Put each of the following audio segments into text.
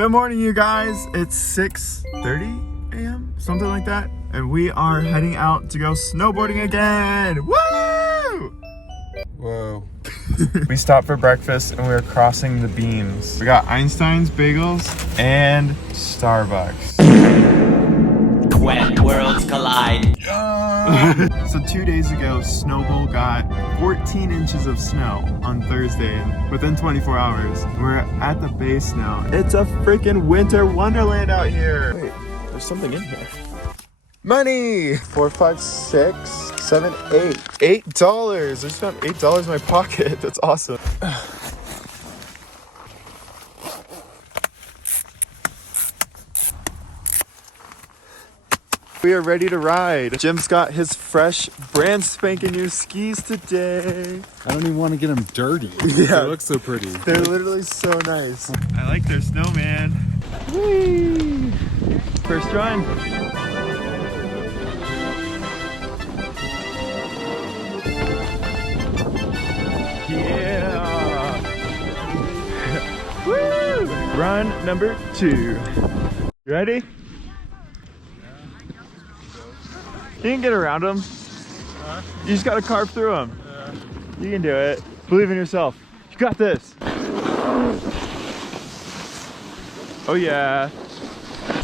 Good morning, you guys. It's 6:30 a.m., something like that. And we are heading out to go snowboarding again. Woo! Whoa. We stopped for breakfast and we are crossing the beams. We got Einstein's Bagels and Starbucks. When worlds collide. So 2 days ago, Snowbowl got 14 inches of snow on Thursday, and within 24 hours, we're at the base now. It's a freaking winter wonderland out here. Wait, there's something in here. Money! 4, 5, 6, 7, 8. $8. I just found $8 in my pocket. That's awesome. We are ready to ride. Jim's got his fresh, brand spanking new skis today. I don't even want to get them dirty. Yeah. They look so pretty. They're literally so nice. I like their snowman. Whee! First run. Yeah! Woo! Run number 2. You ready? You can get around them. You just gotta carve through them. You can do it. Believe in yourself. You got this. Oh yeah.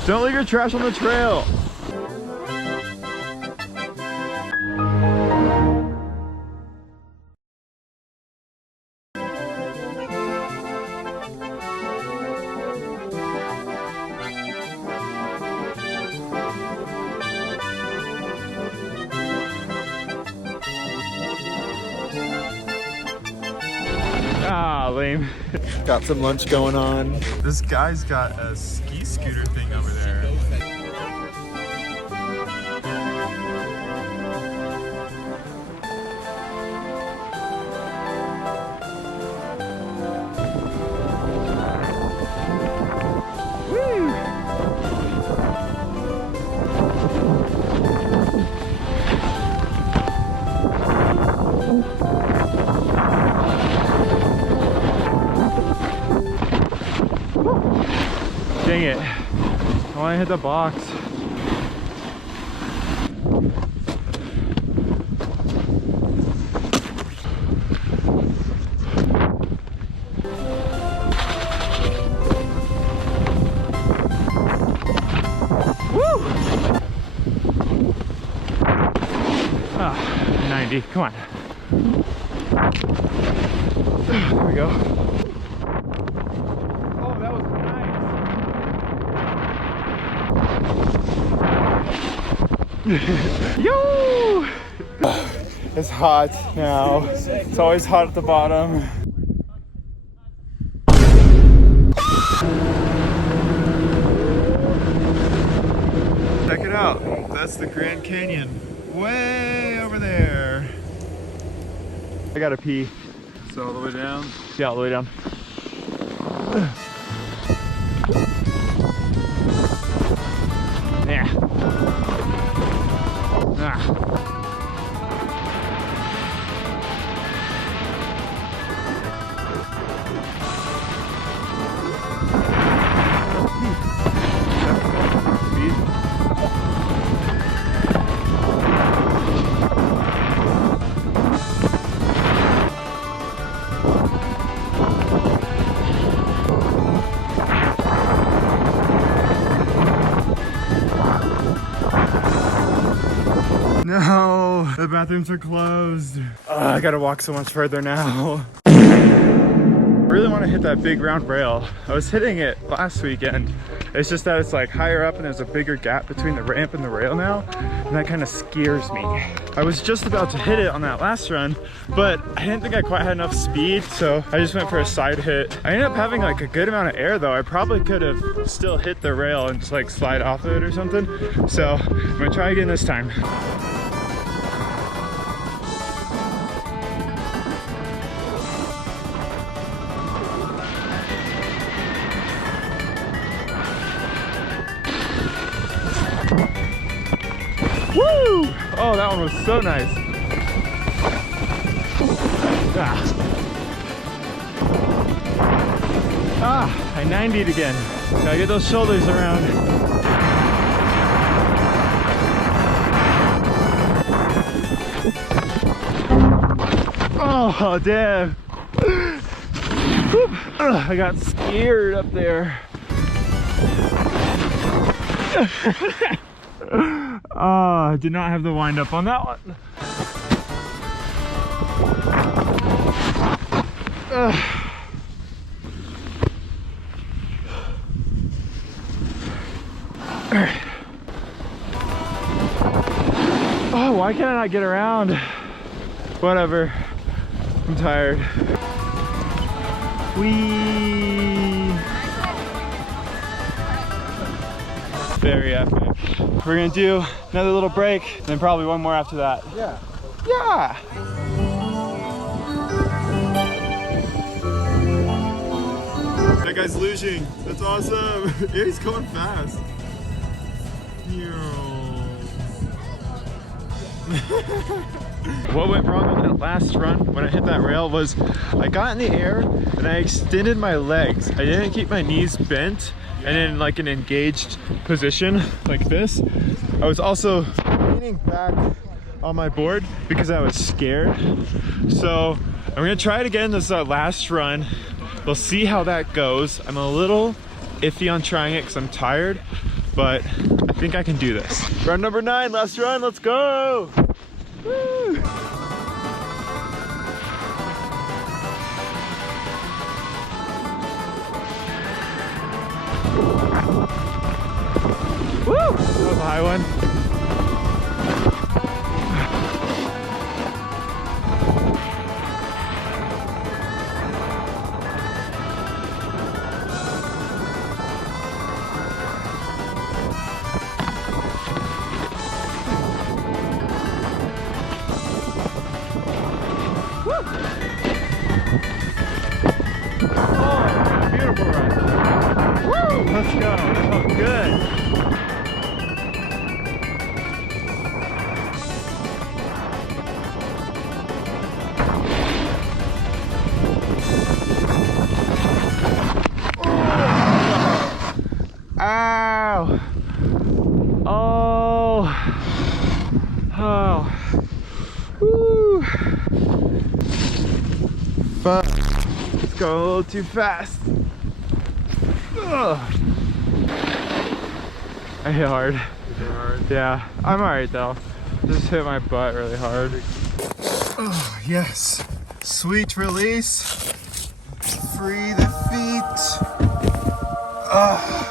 Don't leave your trash on the trail. Ah, lame. Got some lunch going on. This guy's got a ski scooter thing over there. Woo! Dang it. I want to hit the box. Woo! Ah, 90. Come on. There we go. Yo! It's hot now. It's always hot at the bottom. Check it out. That's the Grand Canyon. Way over there. I gotta pee. So all the way down? Yeah, all the way down. Yeah. Ah. No, the bathrooms are closed. I gotta walk so much further now. I really want to hit that big round rail. I was hitting it last weekend. It's just that it's like higher up and there's a bigger gap between the ramp and the rail now, and that kind of scares me. I was just about to hit it on that last run, but I didn't think I quite had enough speed, so I just went for a side hit. I ended up having like a good amount of air though. I probably could have still hit the rail and just like slide off of it or something. So I'm gonna try again this time. Woo! Oh, that one was so nice. Ah, I 90'd again. Gotta get those shoulders around. Oh, damn. I got scared up there. Oh, I did not have the wind up on that one. Oh, why can't I not get around? Whatever. I'm tired. Whee! Very epic. We're gonna do another little break, and then probably one more after that. Yeah. Yeah! That guy's luging. That's awesome. Yeah, he's going fast. What went wrong on that last run when I hit that rail was I got in the air and I extended my legs. I didn't keep my knees bent and in like an engaged position like this. I was also leaning back on my board because I was scared. So I'm gonna try it again. This is our last run. We'll see how that goes. I'm a little iffy on trying it because I'm tired, but I think I can do this. Run number 9, last run, let's go! Woo! Woo! That was a high one. Oh, beautiful run. Woo! Let's go. That felt good. Ow! Oh! Oh! Woo! Fuck! Let's go a little too fast. Ugh. I hit hard. You hit hard? Yeah, I'm alright though. Just hit my butt really hard. Oh, yes. Sweet release. Free the feet. Ugh.